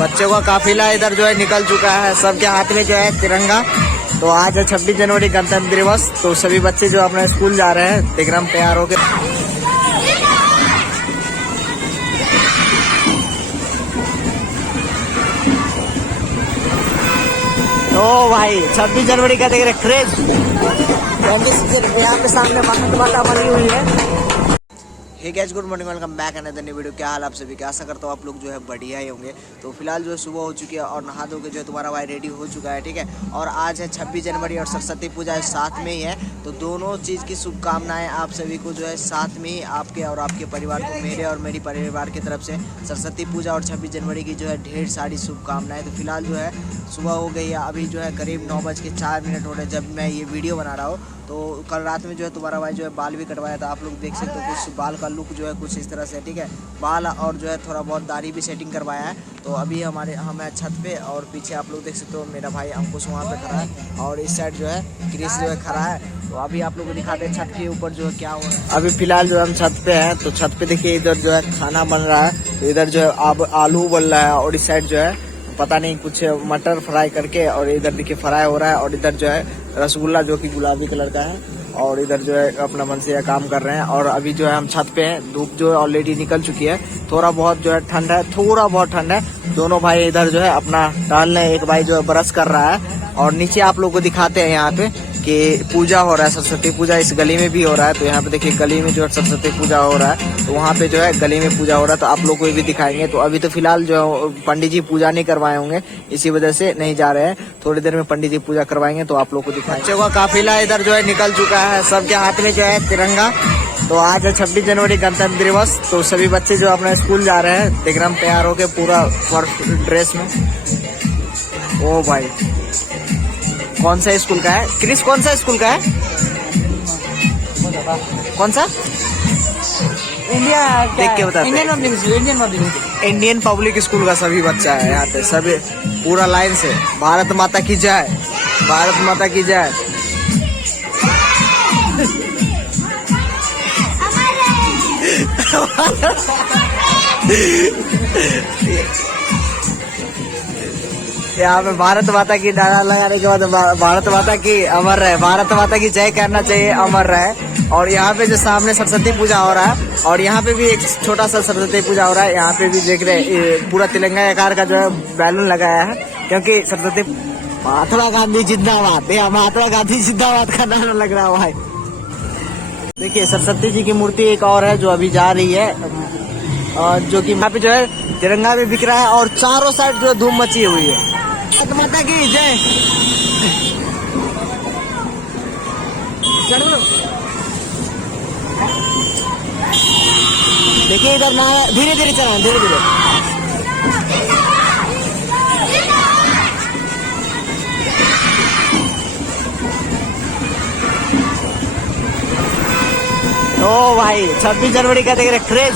बच्चों का काफिला इधर जो है निकल चुका है, सबके हाथ में जो है तिरंगा। तो आज है 26 जनवरी गणतंत्र दिवस, तो सभी बच्चे जो अपने स्कूल जा रहे हैं एकदम तैयार होकर। ओ भाई 26 जनवरी का देख रहे क्रेज, यहाँ पे सामने भारत माता बनी हुई है। Hey guys, good morning, welcome back another new video. क्या हाल आप सभी, क्या आशा करता हूँ आप लोग जो है बढ़िया ही होंगे। तो फिलहाल जो है सुबह हो चुकी है और नहा धो के जो है तुम्हारा भाई रेडी हो चुका है, ठीक है। और आज है 26 जनवरी और सरस्वती पूजा साथ में ही है, तो दोनों चीज़ की शुभकामनाएं आप सभी को जो है साथ में ही आपके और आपके परिवार को, मेरे और मेरी परिवार की तरफ से सरस्वती पूजा और 26 जनवरी की जो है ढेर सारी शुभकामनाएं। तो फिलहाल जो है सुबह हो गई है, अभी जो है करीब 9:04 हो रहे जब मैं ये वीडियो बना रहा हूँ। तो कल रात में जो है तुम्हारा भाई जो है बाल भी कटवाया था, आप लोग देख सकते हो कुछ बाल का लुक जो है कुछ इस तरह से, ठीक है। बाल और जो है थोड़ा बहुत दाढ़ी भी सेटिंग करवाया है। तो अभी हम हैं छत पे और पीछे आप लोग देख सकते हो मेरा भाई अंकुश वहाँ पे खड़ा है और इस साइड जो है क्रिस जो है खड़ा है। तो अभी आप लोग को दिखाते हैं छत के ऊपर जो है क्या हो रहा है। अभी फिलहाल जो हम छत पे हैं, तो छत पे देखिए इधर जो है खाना बन रहा है। तो इधर जो है अब आलू बन रहा है और इस साइड जो है पता नहीं कुछ मटर फ्राई करके, और इधर देखिए फ्राई हो रहा है। और इधर जो है रसगुल्ला जो कि गुलाबी कलर का है, और इधर जो है अपना मन से यह काम कर रहे हैं। और अभी जो है हम छत पे हैं, धूप जो है ऑलरेडी निकल चुकी है, थोड़ा बहुत जो है ठंड है, थोड़ा बहुत ठंड है। दोनों भाई इधर जो है अपना टहल रहे हैं, एक भाई जो है ब्रश कर रहा है। और नीचे आप लोग को दिखाते हैं यहाँ पे कि पूजा हो रहा है, सरस्वती पूजा इस गली में भी हो रहा है। तो यहाँ पे देखिए गली में जो है सरस्वती पूजा हो रहा है, तो वहाँ पे जो है गली में पूजा हो रहा है, तो आप लोग को भी दिखाएंगे। तो अभी तो फिलहाल जो है पंडित जी पूजा नहीं करवाए होंगे, इसी वजह से नहीं जा रहे हैं। थोड़ी देर में पंडित जी पूजा करवाएंगे तो आप लोग को दिखाएंगे। बच्चों का काफिला इधर जो है निकल चुका है, सबके हाथ में जो है तिरंगा। तो आज है 26 जनवरी गणतंत्र दिवस, तो सभी बच्चे जो अपने स्कूल जा रहे हैं एकदम तैयार होके पूरा ड्रेस में। ओ भाई कौन सा स्कूल का है क्रिस, कौन सा स्कूल का है, कौन सा? इंडिया देख के बताते इंडियन पब्लिक स्कूल का सभी बच्चा है यहाँ पे, सभी पूरा लाइन से। भारत माता की जय, भारत माता की जय। यहाँ पे भारत माता की नारा लगाने के बाद भारत माता की अमर रहे, भारत माता की जय करना चाहिए, अमर रहे। और यहाँ पे जो सामने सरस्वती पूजा हो रहा है, और यहाँ पे भी एक छोटा सा सरस्वती पूजा हो रहा है। यहाँ पे भी देख रहे पूरा तिरंगा आकार का जो है बैलून लगाया है, क्योंकि सरस्वती महात्मा गांधी जिंदाबाद, महात्मा गांधी जिंदाबाद का नारा लग रहा है भाई। देखिए सरस्वती जी की मूर्ति एक और है जो अभी जा रही है, जो कि यहाँ पे जो है तिरंगा भी बिक रहा है और चारों साइड जो धूम मची हुई है। भारत माता की जय। देखिए इधर ना, धीरे धीरे चलो, धीरे धीरे। ओ भाई 26 जनवरी का देख रहे क्रेज,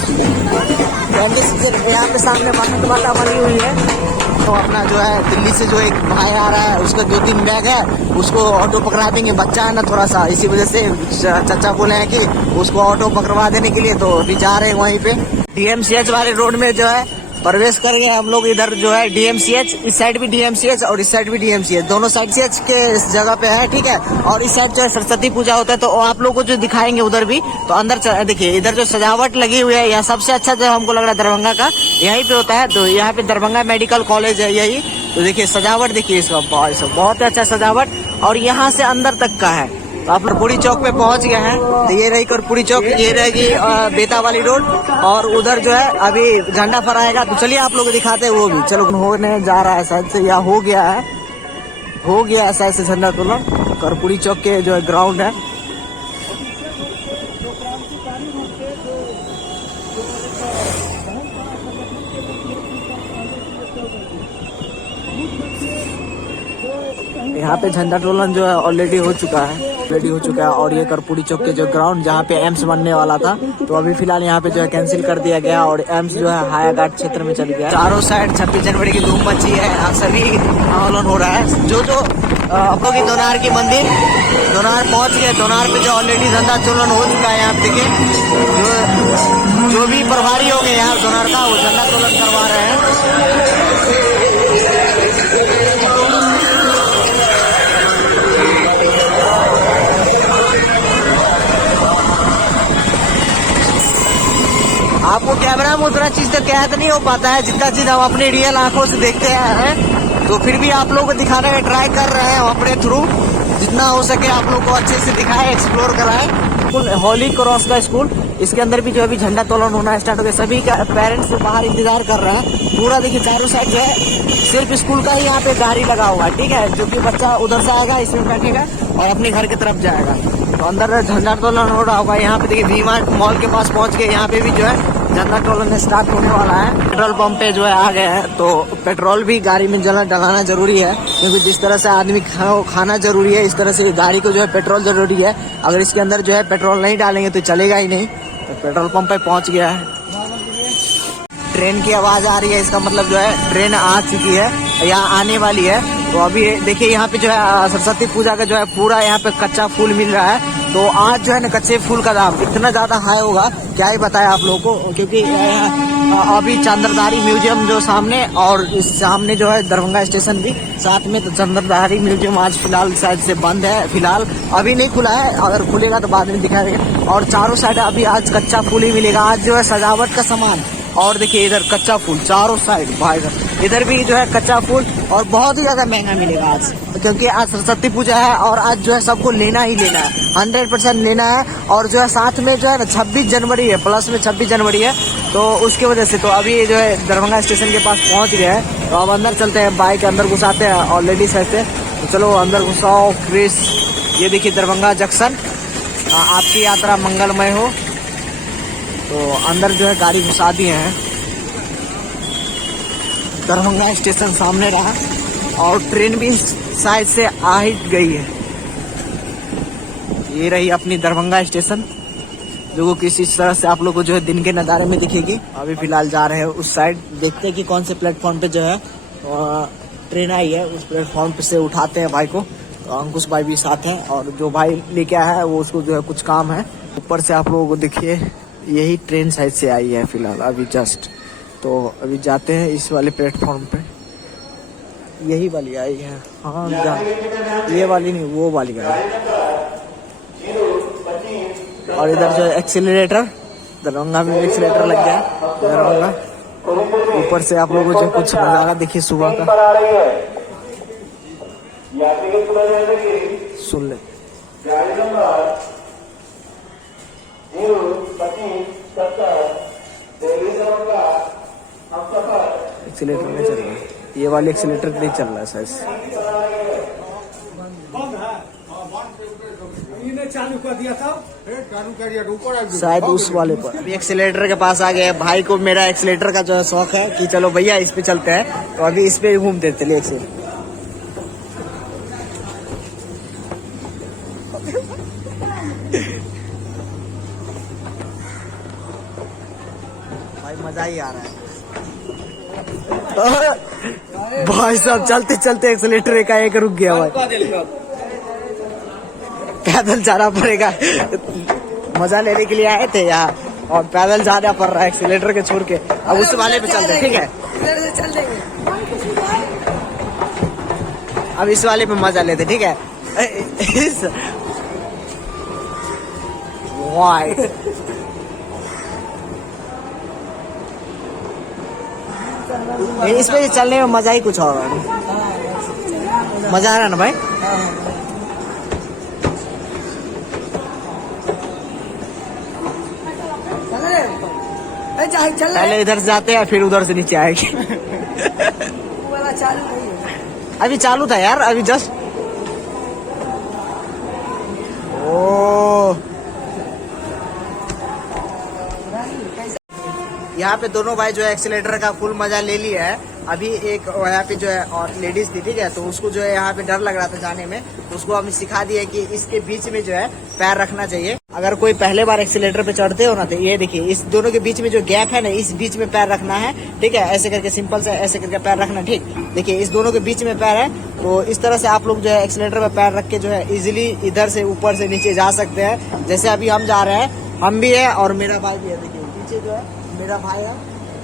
यहाँ पे सामने भारत माता बनी हुई है। तो अपना जो है दिल्ली से जो एक भाई आ रहा है, उसका 2-3 बैग है, उसको ऑटो पकड़ा देंगे। बच्चा है ना थोड़ा सा, इसी वजह से चाचा बोले हैं कि उसको ऑटो पकड़वा देने के लिए। तो अभी जा रहे हैं वहीं पे DMCH वाले रोड में जो है प्रवेश कर गए हम लोग। इधर जो है DMCH, इस साइड भी DMCH और इस साइड भी DMCH, दोनों साइड CH के इस जगह पे है, ठीक है। और इस साइड जो है सरस्वती पूजा होता है, तो आप लोग को जो दिखाएंगे उधर भी। तो अंदर देखिए इधर जो सजावट लगी हुई है, यहाँ सबसे अच्छा जो हमको लग रहा है दरभंगा का यहीं पे होता है। तो यहाँ पे दरभंगा मेडिकल कॉलेज है यही। तो देखिए सजावट देखिए इसका, बहुत अच्छा सजावट, और यहाँ से अंदर तक का है। तो आप लोग पूरी चौक पे पहुंच गए हैं। तो ये रही पूरी चौक, ये रहेगी बेता वाली रोड, और उधर जो है अभी झंडा फहराएगा। तो चलिए आप लोग दिखाते हैं वो भी। चलो होने जा रहा है शायद से, या हो गया है शायद से झंडा तोलन। कर्पूरी चौक के जो है ग्राउंड है। यहाँ पे झंडा तोलन जो है ऑलरेडी हो चुका है, और ये कर्पूरी चौक के जो ग्राउंड जहाँ पे एम्स बनने वाला था, तो अभी फिलहाल यहाँ पे जो है कैंसिल कर दिया गया और एम्स जो है हायाघाट क्षेत्र में चल गया। चारों साइड 26 जनवरी की धूम मची है, सभी आंदोलन हो रहा है। जो आप लोग दोनार की मंदिर, दोनार पहुँच गए। दोनार पे जो ऑलरेडी झंडा तोलन हो चुका है। यहाँ पे देखिए जो भी प्रभारी हो गए यहाँ दोनार का, वो झंडा तोलन करवा रहे हैं। हम उतना चीज तो कैद नहीं हो पाता है जितना चीज हम अपनी रियल आंखों से देखते हैं, तो फिर भी आप लोगों को दिखाने का ट्राई कर रहे हैं अपने थ्रू, जितना हो सके आप लोग को अच्छे से दिखाएं, एक्सप्लोर कराएं। होली क्रॉस का स्कूल, इसके अंदर भी जो अभी झंडा तोलन होना स्टार्ट हो गया, सभी का पेरेंट्स बाहर इंतजार कर रहे हैं। पूरा देखिए चारों साइड जो है सिर्फ स्कूल का ही यहाँ पे गाड़ी लगा हुआ है, ठीक है, जो कि बच्चा उधर से आएगा, इसमें बैठेगा और अपने घर की तरफ जाएगा। तो अंदर झंडा तोलन हो रहा होगा। यहाँ पे देखिए वी मार्ट मॉल के पास पहुंच के यहाँ पे भी जो है झंडा तोलन स्टार्ट होने वाला है। पेट्रोल पंप पे जो है आ गए हैं, तो पेट्रोल भी गाड़ी में डलाना जरूरी है, क्योंकि जिस तरह से आदमी खाना जरूरी है, इस तरह से गाड़ी को जो है पेट्रोल जरूरी है। अगर इसके अंदर जो है पेट्रोल नहीं डालेंगे तो चलेगा ही नहीं। तो पेट्रोल पंप पे पहुंच गया है। ट्रेन की आवाज आ रही है, इसका मतलब जो है ट्रेन आ चुकी है, यहाँ आने वाली है। तो अभी देखिए यहाँ पे जो है सरस्वती पूजा का जो है पूरा यहाँ पे कच्चा फूल मिल रहा है। तो आज जो है ना कच्चे फूल का दाम इतना ज्यादा हाई होगा, क्या ही बताया आप लोगों को, क्योंकि अभी चंद्रधारी म्यूजियम जो सामने, और इस सामने जो है दरभंगा स्टेशन भी साथ में। तो चंद्रधारी म्यूजियम आज फिलहाल शायद से बंद है, फिलहाल अभी नहीं खुला है, अगर खुलेगा तो बाद में दिखाएगा। और चारों साइड अभी आज कच्चा फूल ही मिलेगा। आज जो है सजावट का सामान, और देखिए इधर कच्चा फूल चारों साइड भाई, इधर भी जो है कच्चा फूल, और बहुत ही ज्यादा महंगा मिलेगा आज, क्योंकि आज सरस्वती पूजा है और आज जो है सबको लेना ही लेना है, 100% लेना है। और जो है साथ में जो है ना 26 जनवरी है, प्लस में 26 जनवरी है, तो उसकी वजह से तो अभी जो है दरभंगा स्टेशन के पास पहुंच गए हैं। तो अब अंदर चलते हैं, बाइक अंदर घुसाते हैं और लेडीज ऐसे, तो चलो अंदर घुसाओ क्रिस। ये देखिए दरभंगा जंक्शन, आपकी यात्रा मंगलमय हो। तो अंदर जो है गाड़ी घुसा दिए हैं, दरभंगा स्टेशन सामने रहा, और ट्रेन भी साइड से आ ही गई है। ये रही अपनी दरभंगा स्टेशन, जो किसी तरह से आप लोग को जो है दिन के नज़ारे में दिखेगी। अभी फिलहाल जा रहे हैं उस साइड, देखते हैं कि कौन से प्लेटफॉर्म पे जो है ट्रेन आई है, उस प्लेटफॉर्म पे से उठाते हैं भाई को। तो अंकुश भाई भी साथ हैं, और जो भाई लेके आया है वो उसको जो है कुछ काम है। ऊपर से आप लोगों को देखिए यही ट्रेन साइड से आई है फिलहाल अभी जस्ट। तो अभी जाते हैं इस वाले प्लेटफॉर्म पे, यही वाली आई है, हाँ ये वाली नहीं, वो वाली गाड़ी। और इधर जो है एक्सीलरेटर, दरभंगा में एक्सीलरेटर लग गया है दरभंगा। ऊपर से आप लोगों को जो कुछ नजारा देखिए सुबह का, सुन ले। एक्सीलेटर नहीं चल रहा, ये वाली एक्सीलेटर नहीं चल रहा है शायद, चालू कर दिया था, शायद उस वाले पर। अभी एक्सीलेटर के पास आ गए। भाई को मेरा एक्सीलेटर का जो है शौक है कि चलो भैया इस पे चलते हैं, तो अभी इस पे घूमते चलिए। भाई मजा ही आ रहा है भाई साहब, चलते चलते एक्सीलेटर एक रुक गया भाई, पैदल जाना पड़ेगा। मजा लेने के लिए आए थे यहाँ, और पैदल जाना पड़ रहा है एक्सीलेटर के छोड़ के। अब उस वाले पे चलते, ठीक है, अब इस वाले पे मजा लेते, ठीक है। वाई इसमें चलने में मजा ही कुछ और है, मजा आ रहा है ना भाई। पहले इधर से जाते हैं फिर उधर से नीचे आएगी। अभी चालू था यार, अभी जस्ट। ओ यहाँ पे दोनों भाई जो है एक्सीलेटर का फुल मजा ले लिया है। अभी एक यहाँ पे जो है और लेडीज थी, ठीक है, तो उसको जो है यहाँ पे डर लग रहा था जाने में, तो उसको हमने सिखा दिया कि इसके बीच में जो है पैर रखना चाहिए। अगर कोई पहले बार एक्सीलेटर पे चढ़ते हो ना, तो ये देखिए इस दोनों के बीच में जो गैप है ना, इस बीच में पैर रखना है, ठीक है, ऐसे करके सिंपल से ऐसे करके पैर रखना, ठीक। देखिए इस दोनों के बीच में पैर है, तो इस तरह से आप लोग जो है एक्सीलेटर पे पैर रख के जो है इजिली इधर से ऊपर से नीचे जा सकते हैं। जैसे अभी हम जा रहे हैं, हम भी है और मेरा भाई भी है, देखिए पीछे जो है मेरा भाई है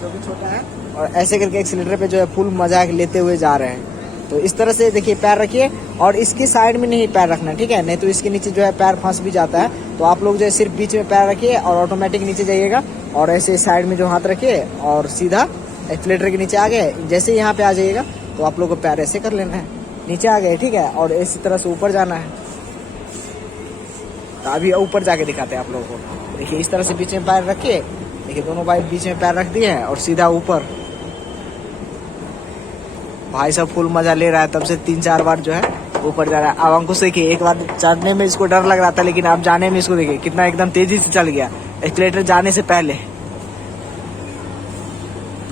जो भी छोटा है, और ऐसे करके एक्सीलेटर पे जो है फुल मजा लेते हुए जा रहे हैं। तो इस तरह से देखिए पैर रखिए, और इसकी साइड में नहीं पैर रखना, ठीक है, नहीं तो इसके नीचे जो है पैर फंस भी जाता है। तो आप लोग जो है सिर्फ बीच में पैर रखिए और ऑटोमेटिक नीचे जाइएगा। और ऐसे साइड में जो हाथ रखिए और सीधा एक्सीलेटर के नीचे आ गए। जैसे यहाँ पे आ जाइएगा तो आप लोग को पैर ऐसे कर लेना है, नीचे आ गए, ठीक है। और इसी तरह से ऊपर जाना है। तो अभी ऊपर जाके दिखाते हैं आप लोगों को। देखिए इस तरह से बीच में पैर रखिए, देखिए दोनों भाई बीच में पैर रख दिए हैं और सीधा ऊपर। भाई सब फुल मजा ले रहा है, तब से 3-4 बार जो है ऊपर जा रहा है। अब अंकुश देखिए, एक बार चढ़ने में इसको डर लग रहा था, लेकिन अब जाने में इसको देखिए कितना एकदम तेजी से चल गया एक्सीलेटर जाने से पहले।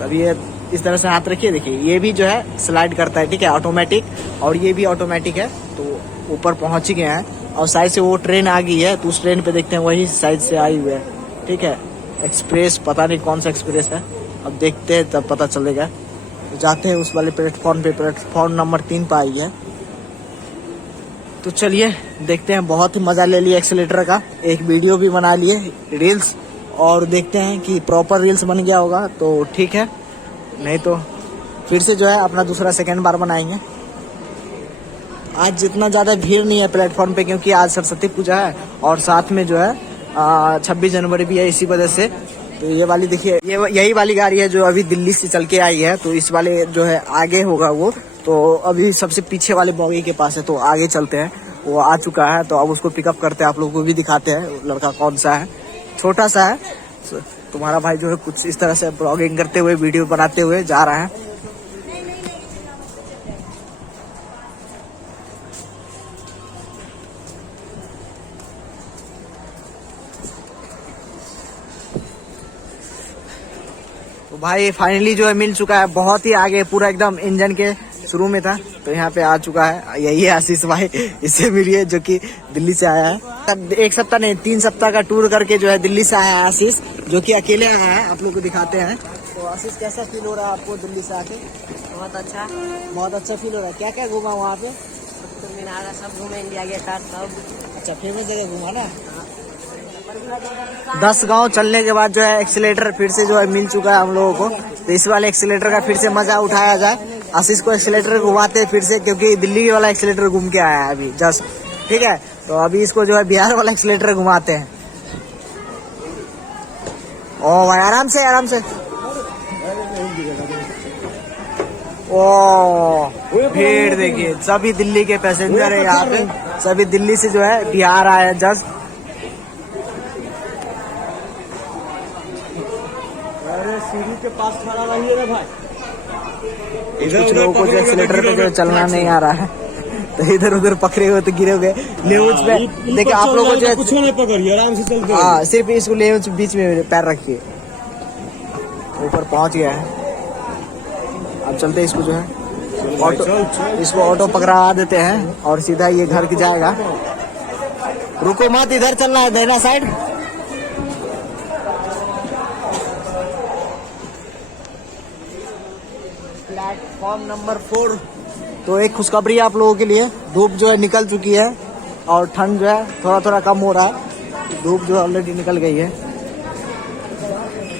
अब ये इस तरह से हाथ रखिए, देखिए ये भी जो है स्लाइड करता है, ठीक है, ऑटोमेटिक, और ये भी ऑटोमेटिक है। तो ऊपर पहुंच ही गए हैं और साइड से वो ट्रेन आ गई है, तो उस ट्रेन पे देखते हैं वही साइड से आई हुई है, ठीक है। एक्सप्रेस, पता नहीं कौन सा एक्सप्रेस है, अब देखते हैं तब पता चलेगा। तो जाते हैं उस वाले प्लेटफॉर्म पे, प्लेटफॉर्म नंबर 3 पे आई है। तो चलिए देखते हैं। बहुत ही मजा ले लिया एक्सीलेटर का, एक वीडियो भी बना लिए रील्स, और देखते हैं कि प्रॉपर रील्स बन गया होगा तो ठीक है, नहीं तो फिर से जो है अपना दूसरा सेकंड बार बनाएंगे। आज जितना ज़्यादा भीड़ नहीं है प्लेटफॉर्म पे, क्योंकि आज सरस्वती पूजा है और साथ में जो है 26 जनवरी भी है, इसी वजह से। तो ये वाली देखिए, ये यही वाली गाड़ी है जो अभी दिल्ली से चल के आई है। तो इस वाले जो है आगे होगा वो, तो अभी सबसे पीछे वाले बॉगी के पास है, तो आगे चलते हैं। वो आ चुका है, तो अब उसको पिकअप करते हैं, आप लोगों को भी दिखाते हैं लड़का कौन सा है। छोटा सा है तुम्हारा भाई, जो है कुछ इस तरह से ब्लॉगिंग करते हुए, वीडियो बनाते हुए जा रहा है। तो भाई फाइनली जो है मिल चुका है, बहुत ही आगे, पूरा एकदम इंजन के शुरू में था, तो यहाँ पे आ चुका है। यही है आशीष भाई, इससे मिलिए, जो कि दिल्ली से आया है। अब 1 सप्ताह नहीं 3 सप्ताह का टूर करके जो है दिल्ली से आया है आशीष, जो कि अकेले आया है। आप लोग को दिखाते हैं। तो आशीष, कैसा फील हो रहा है आपको दिल्ली से आके? बहुत अच्छा। बहुत अच्छा फील हो रहा है। क्या क्या घूमा वहाँ पे? कुतुब मीनार सब घूमे, इंडिया गेट सब। अच्छा, फेमस जगह घूमा ना। 10 गांव चलने के बाद जो है एक्सीलेटर फिर से जो है मिल चुका है हम लोगों को। तो इस वाले एक्सीलेटर का फिर से मजा उठाया जाए। आशीष को एक्सीलेटर घुमाते हैं फिर से, क्योंकि दिल्ली वाला एक्सीलेटर घूम के आया है अभी जस्ट, ठीक है। तो अभी इसको जो है बिहार वाला एक्सीलेटर घुमाते हैं। ओ भाई, आराम से आराम से। ओ भीड़ देखिए, सभी दिल्ली के पैसेंजर है यहाँ पे, सभी दिल्ली से जो है बिहार आए हैं जस्ट। सीढ़ी के पास खड़ा रहिए ना भाई। कुछ लोगों को जो एक्सीलेटर पे जो चलना नहीं आ रहा है, तो इधर उधर पकड़े हुए तो गिरे हुए लेउच पे। देखिए आप लोगों को जो कुछ नहीं पकड़िए, आराम से चलते। हाँ, सिर्फ इसको लेउच बीच में पैर रखिए। ऊपर पहुंच गया है, अब चलते इसको जो है ऑटो, इसको ऑटो पकड़ा देते हैं और सीधा ये घर की जाएगा। रुको मत, इधर चलना है, दाहिना साइड। Platform number 4। तो एक खुशखबरी आप लोगों के लिए, धूप जो है निकल चुकी है और ठंड जो है थोड़ा थोड़ा कम हो रहा है। धूप जो ऑलरेडी निकल गई है।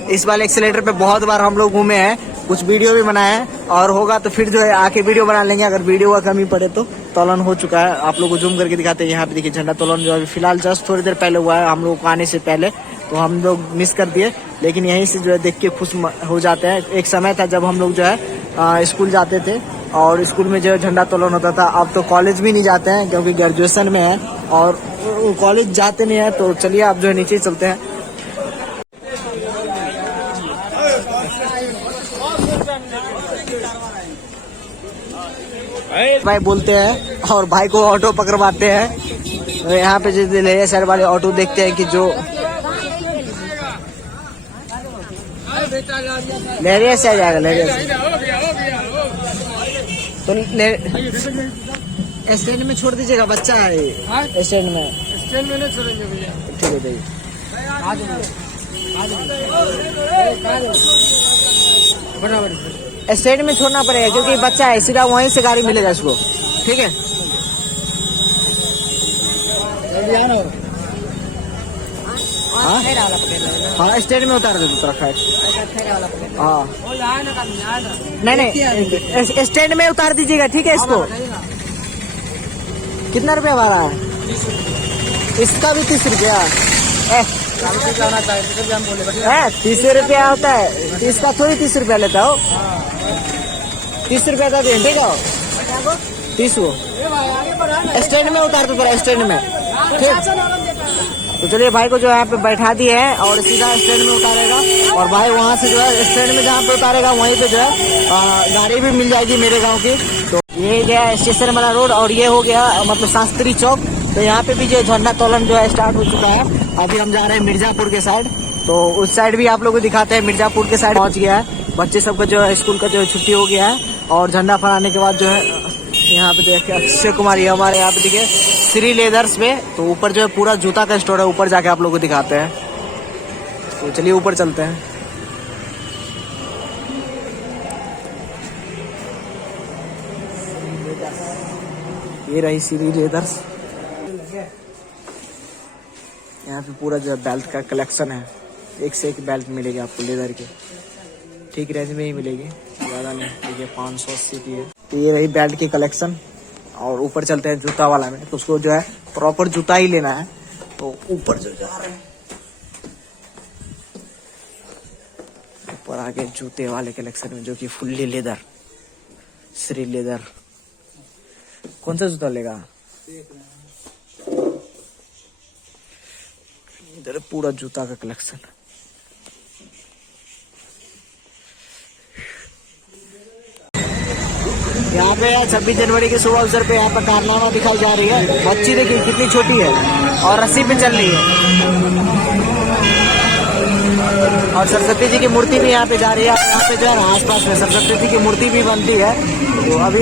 इस वाले एक्सीलेटर पे बहुत बार हम लोग घूमे हैं, कुछ वीडियो भी बनाए हैं, और होगा तो फिर जो है आके वीडियो बना लेंगे, अगर वीडियो का कमी पड़े तो। तोलन हो चुका है, आप लोग को जूम करके दिखाते हैं। यहाँ पे देखिए झंडा तोलन जो अभी फिलहाल जस्ट थोड़ी देर पहले हुआ है, हम लोग को आने से पहले, तो हम लोग मिस कर दिए। लेकिन यहीं से जो है देख के खुश हो जाते हैं। एक समय था जब हम लोग जो है स्कूल जाते थे और स्कूल में जो है झंडा तोलन होता था। अब तो कॉलेज भी नहीं जाते हैं, क्योंकि ग्रेजुएशन में है और कॉलेज जाते नहीं है। तो चलिए आप जो है नीचे चलते हैं। भाई बोलते हैं और भाई को ऑटो पकड़वाते हैं। तो यहाँ पे जो लेरिया साइड वाले ऑटो देखते हैं कि जो लेरिया से आ जाएगा, लेरिया से तो स्टैंड में छोड़ दीजिएगा, बच्चा है स्टैंड में नहीं छोड़ेंगे भैया। ठीक है भैया, स्टैंड में छोड़ना पड़ेगा, क्योंकि बच्चा है, सीधा वहीं से गाड़ी मिलेगा इसको, ठीक है। हाँ, स्टैंड में उतार दे दूसरा खैर। हाँ नहीं, स्टैंड में उतार दीजिएगा, ठीक है। इसको कितना रुपया भाड़ा है? इसका भी 30 रुपया। 30 रुपया होता है, 30 का थोड़ी 30 रुपया लेता हो, 30 रुपया का दें, ठीक है 30 वो स्टैंड में उतार दो थोड़ा, स्टैंड में, ठीक। तो चलिए भाई को जो है यहाँ पे बैठा दिए है और सीधा स्टैंड में उतारेगा, और भाई वहाँ से जो है स्टैंड में जहाँ पे उतारेगा वहीं पे जो है गाड़ी भी मिल जाएगी मेरे गांव की। तो ये गया स्टेशन वाला रोड, और ये हो गया मतलब शास्त्री चौक। तो यहाँ पे भी जो झंडा तोलन जो है स्टार्ट हो चुका है। अभी हम जा रहे हैं मिर्जापुर के साइड, तो उस साइड भी आप लोगों को दिखाते हैं। मिर्जापुर के साइड पहुँच गया है, बच्चे सबका जो है स्कूल का जो है छुट्टी हो गया है, और झंडा फहराने के बाद जो है यहाँ पे देखिए अक्षय कुमार ये हमारे यहाँ पे देखिए श्री लेदर्स में। तो ऊपर जो है पूरा जूता का स्टोर है, ऊपर जाके आप लोगों को दिखाते हैं। तो चलिए ऊपर चलते हैं। ये रही श्री लेदर्स, यहाँ पे पूरा जो है बेल्ट का कलेक्शन है, एक से एक बेल्ट मिलेगी आपको लेदर के, ठीक रेंज में ही मिलेगी, ज़्यादा नहीं। देखिए 580 की है। तो ये रही बेल्ट की कलेक्शन, और ऊपर चलते हैं जूता वाला में। तो उसको जो है प्रॉपर जूता ही लेना है, तो ऊपर जो जा रहे हैं ऊपर आगे जूते वाले कलेक्शन में, जो कि फुल्ली लेदर, श्री लेदर। कौन सा जूता लेगा? इधर पूरा जूता का कलेक्शन। यहाँ पे 26 जनवरी के शुभ अवसर पे यहाँ पर कारनामा दिखाई जा रही है। बच्ची देखिए कितनी छोटी है और रस्सी पे चल रही है, और सरस्वती जी की मूर्ति भी यहाँ पे जा रही है। यहाँ पे जो है आसपास में सरस्वती जी की मूर्ति भी बनती है। तो अभी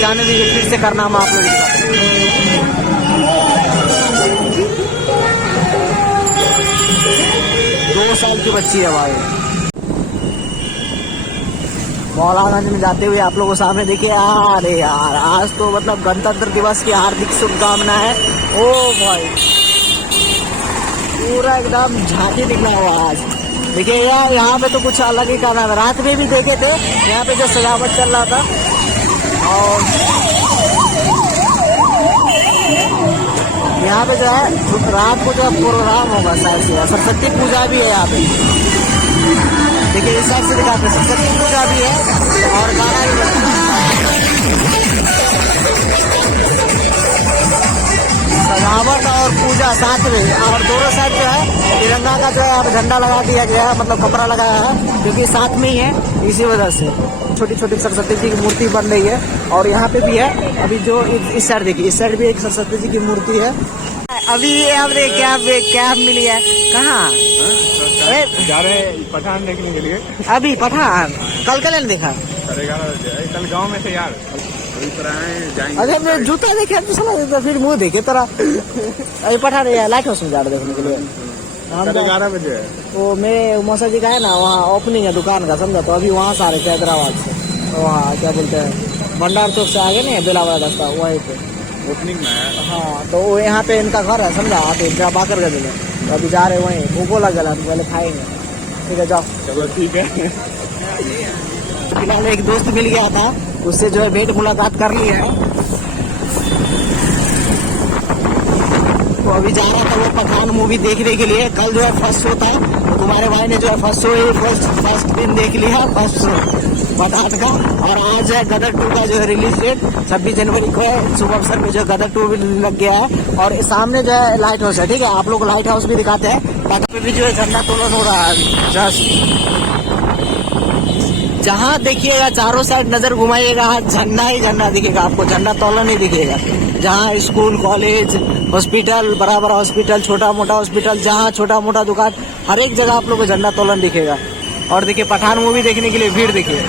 जाने दीजिए, फिर से कारनामा आप लोग दिखाते हैं। 2 साल की बच्ची है भाई। मौलानागंज में जाते हुए आप लोगों को सामने देखिए, अरे यार आज तो मतलब गणतंत्र दिवस की हार्दिक शुभकामना है। ओ भाई पूरा एकदम झांकी निकला हुआ आज। देखिए यार यहाँ पे तो कुछ अलग ही करना है। रात में भी देखे थे यहाँ पे जो सजावट चल रहा था, और यहाँ पे जो है रात को जो प्रोग्राम होगा शायद से, सरस्वती पूजा भी है यहाँ पे। देखिए इस साइड से दिखाते हैं, सरस्वती पूजा भी है और गाना भी बजता है। सजावट और पूजा साथ में, और दोनों साइड जो है तिरंगा का जो है यहाँ पे झंडा लगा दिया गया है, मतलब कपड़ा लगाया है, क्योंकि साथ में ही है, इसी वजह से छोटी छोटी सरस्वती जी की मूर्ति बन रही है। और यहाँ पे भी है, अभी जो इस साइड देखिए, इस साइड भी एक सरस्वती जी की मूर्ति है। अभी हमने कैब मिली है, कहाँ जा रहे हैं पठान देखने के लिए। अभी पठान कल नहीं देखा? 11:30 बजे कल गांव में थे यार, अभी पर आए जाएंगे। अरे मैं जूता देखे तो साला फिर मुंह देखे तेरा। अभी पठान लाइट हाउस में जा रहे देखने के लिए। 11:30 बजे है। तो मेरे मौसा जी का है ना, वहाँ ओपनिंग है दुकान का, समझा। तो अभी वहाँ से आ रहे थे हैदराबाद से, तो वहाँ क्या बोलते हैं भंडार चौक से आगे नहीं बेला वाला रास्ता, वहीं पे ओपनिंग में है। हाँ, तो वो यहाँ पे इनका घर है, समझा। आप बाकर गए में, तो अभी जा रहे वहीं, भूखो लग गया, पहले खाएंगे। ठीक है जाओ। चलो ठीक है। फिलहाल एक दोस्त मिल गया था, उससे जो है भेंट मुलाकात कर ली है। तो अभी जा रहा था वो पठान मूवी देखने के लिए। कल जो है फर्स्ट शो था, तो तुम्हारे भाई ने जो है फर्स्ट दिन देख लिया, फर्स्ट शो पठान का। और आज है गदर 2 का जो है रिलीज डेट 26 जनवरी को है। शुभ अवसर में जो गदर 2 भी लग गया है, और सामने जो है लाइट हाउस है। ठीक है, आप लोग लाइट हाउस भी दिखाते हैं। बाकी पे भी जो है झंडा तोलन हो रहा है। जहाँ देखिएगा चारों साइड नजर घुमाइएगा, झंडा ही झंडा दिखेगा आपको, झंडा तोलन ही दिखेगा। जहाँ स्कूल, कॉलेज, हॉस्पिटल, बड़ा बड़ा हॉस्पिटल, छोटा मोटा हॉस्पिटल, जहाँ छोटा मोटा दुकान, हर एक जगह आप लोग को झंडा तोलन दिखेगा। और देखिए पठान मूवी देखने के लिए भीड़ देखिए।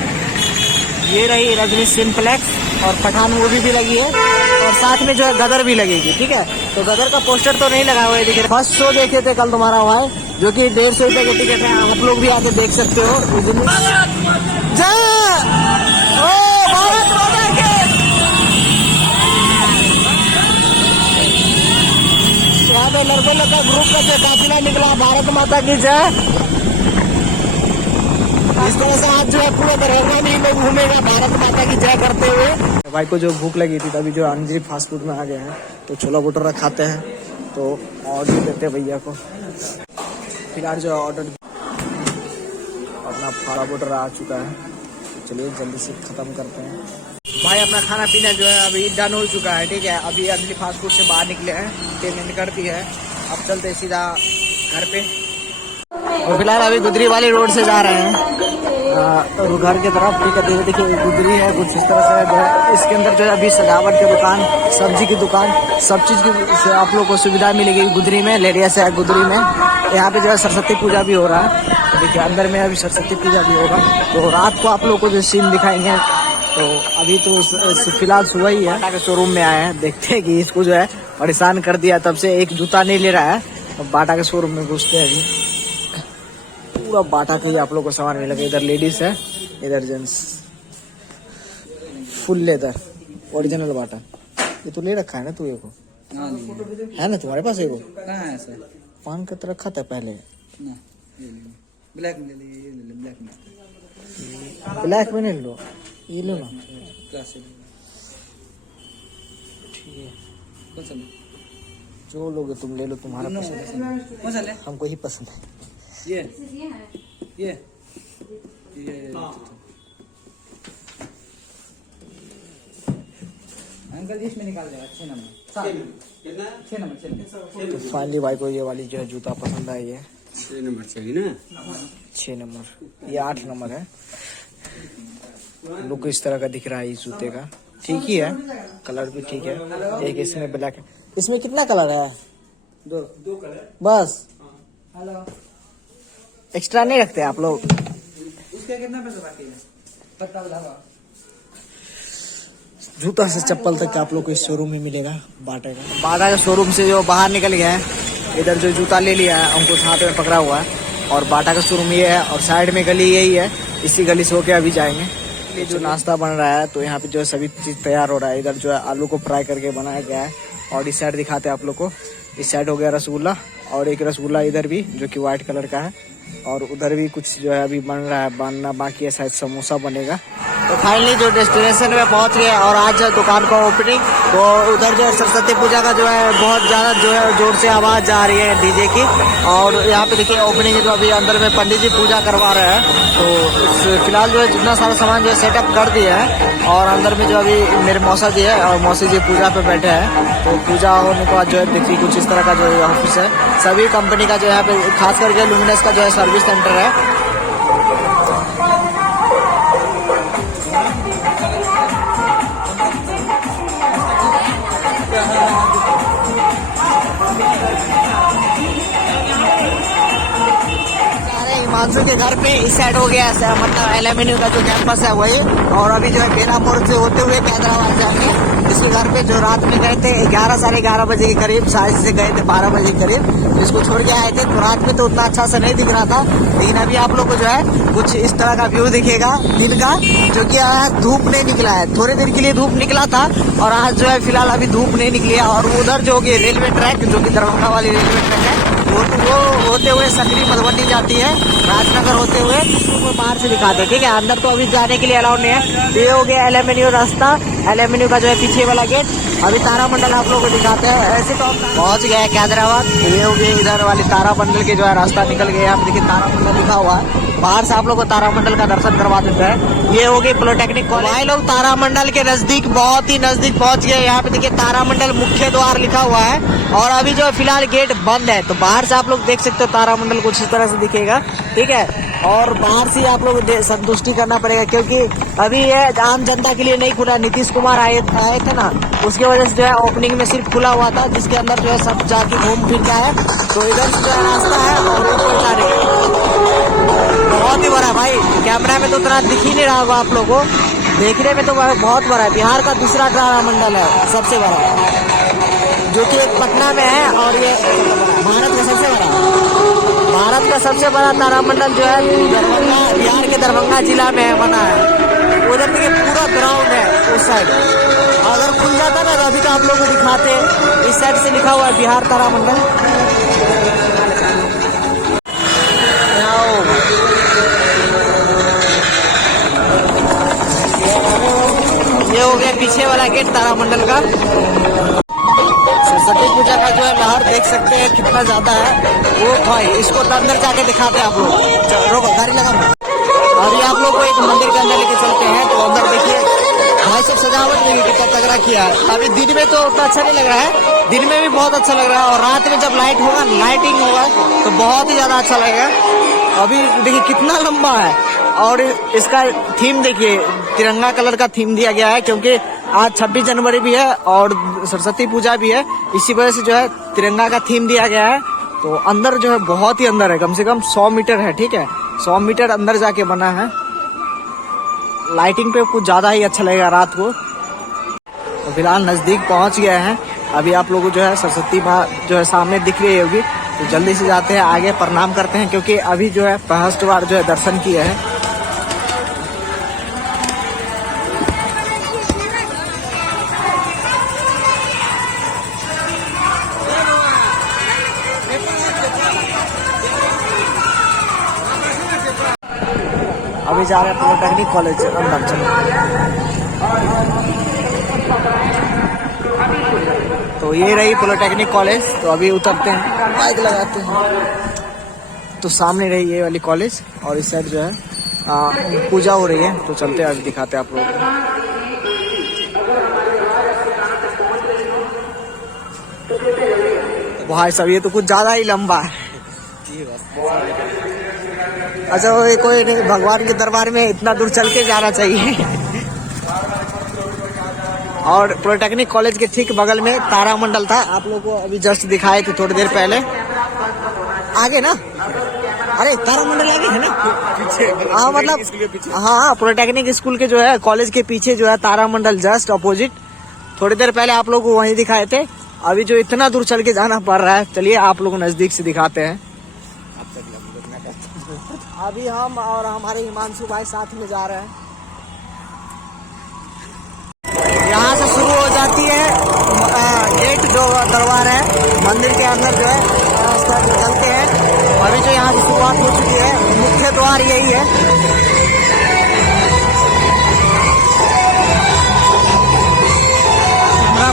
ये रही रजनी सिंप्लेक्स, और पठान मूवी भी लगी है, और साथ में जो है गदर भी लगेगी। ठीक है, तो गदर का पोस्टर तो नहीं लगा हुआ है, देखिए फर्स्ट शो देखे थे कल तुम्हारा हुआ है, जो कि 150 रुपए की टिकट है। आप लोग भी आके देख सकते हो। यहाँ पे लड़कों का ग्रुप का काफिला निकला, भारत माता की जय। इस तरह से आज जो है पूरे दरअसल में लोग घूमेगा भारत माता की जय करते हुए। भाई को जो भूख लगी थी, तभी जो अंजीर फास्ट फूड में आ गए हैं, तो छोला भटूरा खाते हैं। तो ऑर्डर देते हैं भैया को। फिलहाल जो ऑर्डर अपना फाड़ा बोटर आ चुका है, तो चलिए जल्दी से ख़त्म करते हैं। भाई अपना खाना पीना जो है अभी डन हो चुका है, ठीक है। अभी अर्ली फास्ट फूड से बाहर निकले हैं, पेमेंट कर दी है, अब चलते सीधा घर पे। और फिलहाल अभी गुदरी वाली रोड से जा रहे हैं घर की तरफ, ठीक है। देखिए गुदरी है कुछ इस तरह से है। इसके अंदर जो है अभी सजावट की दुकान, सब्जी की दुकान, सब चीज़ की से आप लोग को सुविधा मिलेगी गुदरी में, लेरिया से है गुदरी में। यहाँ पे जो है सरस्वती पूजा भी हो रहा है, देखिए अंदर में अभी सरस्वती पूजा भी होगा। तो रात को आप लोग को जो सीन दिखाएंगे। तो अभी तो फिलहाल सुबह ही है, बाटा के शोरूम में आए हैं, देखते हैं कि इसको जो है परेशान कर दिया तब से एक जूता नहीं ले रहा है। अब बाटा के शोरूम में घुसते हैं अभी। पूरा बाटा का ही आप लोग को सामान मिलेगा। इधर लेडीज है, इधर जेंट्स, फुल लेदर ओरिजिनल बाटा। ये तो ले रखा है ना तू, को है ना तुम्हारे पास? एको है सर, पान का तो रखा था पहले। ब्लैक में ले लीजिए, ब्लैक में। ब्लैक में नहीं लो, ये लो ना। ठीक है, कौन सा जो लोगे तुम ले लो, तुम्हारा पसंद। कौन सा ले? हमको ही पसंद है ये अंकल जी इसमें निकाल देगा 6 नंबर। 6 नंबर। तो फाइनली भाई को ये वाली जो है जूता पसंद आई है। 6 नंबर चाहिए ना? 6 नंबर, ये 8 नंबर है। लुक इस तरह का दिख रहा है इस जूते का, ठीक ही है, कलर भी ठीक है। एक इसमें ब्लैक है। इसमें कितना कलर है? दो कलर बस। हेलो, एक्स्ट्रा नहीं रखते आप लोग? उसका कितना पैसा बाकी है? पता लगा। जूता से चप्पल तक आप लोग को इस शोरूम में मिलेगा, बाटा का। बाटा के शोरूम से जो बाहर निकल गया है, इधर जो जूता ले लिया है अंकुश हाथ में पकड़ा हुआ है, और बाटा का शोरूम ये है, और साइड में गली यही है। इसी गली से होके अभी जाएंगे। ये जो नाश्ता बन रहा है, तो यहाँ पे जो है सभी चीज तैयार हो रहा है। इधर जो है आलू को फ्राई करके बनाया गया है, और इस साइड दिखाते हैं आप लोग को। इस साइड हो गया रसगुल्ला, और एक रसगुल्ला इधर भी जो कि व्हाइट कलर का है, और उधर भी कुछ जो है अभी बन रहा है, बनना बाकी है, शायद समोसा बनेगा। तो फाइनली जो डेस्टिनेशन में पहुंच गए, और आज जो दुकान का ओपनिंग, तो उधर जो है सरस्वती पूजा का जो है बहुत ज़्यादा जो है जोर से आवाज़ जा रही है डीजे की। और यहाँ पे देखिए ओपनिंग है, जो अभी अंदर में पंडित जी पूजा करवा रहे हैं। तो फिलहाल जो है जितना सारा सामान जो है सेटअप कर दिया है, और अंदर में जो अभी मेरे मौसा जी है, और मौसी जी पूजा पे बैठे हैं। तो पूजा होने के बाद जो है देखिए कुछ इस तरह का जो है ऑफिस है, सभी कंपनी का जो है यहाँ पे, खास करके लुमिनस का जो है सर्विस सेंटर है। हिमांशु के घर पे इस साइड हो गया है, मतलब एलएमएनयू का जो कैंपस है वही। और अभी जो है बेला मोड़ से होते हुए हैदराबाद जाएंगे। इसके घर पे जो रात में गए थे 11 साढ़े 11 बजे के करीब, शायद से गए थे 12 बजे के करीब, इसको छोड़ के आए थे। तो रात में तो उतना अच्छा से नहीं दिख रहा था, लेकिन अभी आप लोग को जो है कुछ इस तरह का व्यू दिखेगा दिन का, जो कि आज धूप नहीं निकला है। थोड़े देर के लिए धूप निकला था, और आज जो है फिलहाल अभी धूप नहीं निकली है। और उधर जो कि रेलवे ट्रैक, जो कि दरभंगा वाली रेलवे ट्रैक है, वो होते हुए सकरी मधुबनी जाती है, राजनगर होते हुए। उसको बाहर से दिखाते हैं, ठीक है। अंदर तो अभी जाने के लिए अलाउ नहीं है। ये हो गया एलएमएनयू रास्ता, एलएमएनयू का जो है पीछे वाला गेट। अभी तारामंडल आप लोगों को दिखाते हैं। ऐसे तो पहुंच गया है हैदराबाद। ये हो गया इधर वाली तारामंडल के जो है रास्ता निकल गया। यहाँ पे देखिए तारामंडल लिखा हुआ है, बाहर से आप लोग को तारामंडल का दर्शन करवा देते हैं। ये हो गई पॉलिटेक्निक कॉलेज। भाई लोग तारामंडल के नजदीक, बहुत ही नजदीक पहुंच गए। यहाँ पे देखिए तारामंडल मुख्य द्वार लिखा हुआ है, और अभी जो फिलहाल गेट बंद है। तो बाहर से आप लोग देख सकते हो तारामंडल कुछ इस तरह से दिखेगा, ठीक है। और बाहर से आप लोग संतुष्टि करना पड़ेगा, क्योंकि अभी ये आम जनता के लिए नहीं खुला। नीतीश कुमार आए थे ना, उसकी वजह से जो है ओपनिंग में सिर्फ खुला हुआ था, जिसके अंदर जो है सब जाके घूम फिर का है। तो इधर से जो है रास्ता है, और ऊपर जाने का बहुत ही बड़ा। भाई कैमरा में तो उतना दिख ही नहीं रहा होगा आप लोगों को, देखने में तो बहुत बड़ा है। बिहार का दूसरा तारामंडल है सबसे बड़ा, जो कि एक पटना में है, और ये भारत का सबसे बड़ा तारामंडल जो है दरभंगा, बिहार के दरभंगा जिला में बना है। उधर देखिए पूरा ग्राउंड है उस साइड। अगर खुल जाता ना तो अभी तो आप लोगों को दिखाते। इस साइड से लिखा हुआ है बिहार तारामंडल। ये हो गया पीछे वाला गेट तारामंडल का। सरस्वती पूजा का जो है लहर देख सकते हैं कितना ज्यादा है। वो भाई इसको तो अंदर जाके दिखाते हैं आप लोग। रोको गाड़ी लगा। अभी आप लोग को एक मंदिर के अंदर लेके चलते हैं, तो अंदर देखिए भाई सब सजावट देखिए कितना तगड़ा किया है। अभी दिन में तो उतना अच्छा नहीं लग रहा है, दिन में भी बहुत अच्छा लग रहा है, और रात में जब लाइट होगा, लाइटिंग होगा तो बहुत ही ज्यादा अच्छा लगेगा। अभी देखिए कितना लंबा है, और इसका थीम देखिए तिरंगा कलर का थीम दिया गया है, क्योंकि आज 26 जनवरी भी है और सरस्वती पूजा भी है, इसी वजह से जो है तिरंगा का थीम दिया गया है। तो अंदर जो है बहुत ही अंदर है, कम से कम 100 मीटर है, ठीक है, 100 मीटर अंदर जाके बना है। लाइटिंग पे कुछ ज्यादा ही अच्छा लगेगा रात को। तो फिलहाल नजदीक पहुंच गए हैं। अभी आप लोगों को जो है सरस्वती माँ जो है सामने दिख रही होगी, तो जल्दी से जाते हैं आगे, प्रणाम करते हैं, क्योंकि अभी जो है फर्स्ट बार जो है दर्शन किए हैं। अभी जा रहे हैं पॉलिटेक्निक कॉलेज अंदर। चलो तो ये रही पॉलिटेक्निक कॉलेज। तो अभी उतरते हैं, बाइक लगाते हैं। तो सामने रही ये वाली कॉलेज, और इस साइड जो है पूजा हो रही है। तो चलते हैं, अभी दिखाते हैं आप लोगों को। भाई साहब ये तो कुछ ज्यादा ही लंबा है। अच्छा वो कोई नहीं, भगवान के दरबार में इतना दूर चल के जाना चाहिए। और पॉलिटेक्निक कॉलेज के ठीक बगल में तारामंडल था, आप लोगों को अभी जस्ट दिखाए थे थोड़ी देर पहले। आगे ना, अरे तारामंडल आगे है ना पीछे। हाँ मतलब हाँ, पॉलिटेक्निक स्कूल के जो है कॉलेज के पीछे जो है तारामंडल जस्ट अपोजिट। थोड़ी देर पहले आप लोगों को वहीं दिखाए थे। अभी जो इतना दूर चल के जाना पड़ रहा है, चलिए आप लोग नजदीक से दिखाते हैं। अभी हम और हमारे हिमांशु भाई साथ में जा रहे हैं। यहाँ से शुरू हो जाती है गेट, जो दरबार है मंदिर के अंदर जो है चलते हैं। अभी जो यहाँ से शुरुआत हो चुकी है, मुख्य द्वार यही है।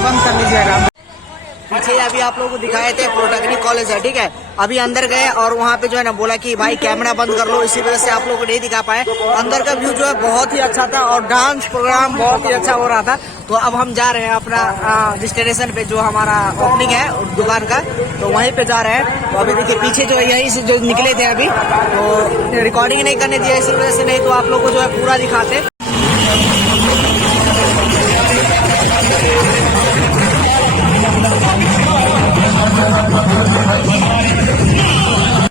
बंद कर लीजिएगा। पीछे अभी आप लोगों को दिखाए थे पॉलिटेक्निक कॉलेज है, ठीक है। अभी अंदर गए और वहाँ पे जो है ना बोला कि भाई कैमरा बंद कर लो, इसी वजह से आप लोगों को नहीं दिखा पाए। अंदर का व्यू जो है बहुत ही अच्छा था, और डांस प्रोग्राम बहुत ही अच्छा हो रहा था। तो अब हम जा रहे हैं अपना डेस्टिनेशन पे, जो हमारा ओपनिंग है दुकान का, तो वहीं पे जा रहे हैं। तो अभी देखिए पीछे जो है यहीं से जो निकले थे अभी, तो रिकॉर्डिंग नहीं करने दिया इसी वजह से, नहीं तो आप लोग को जो है पूरा दिखाते।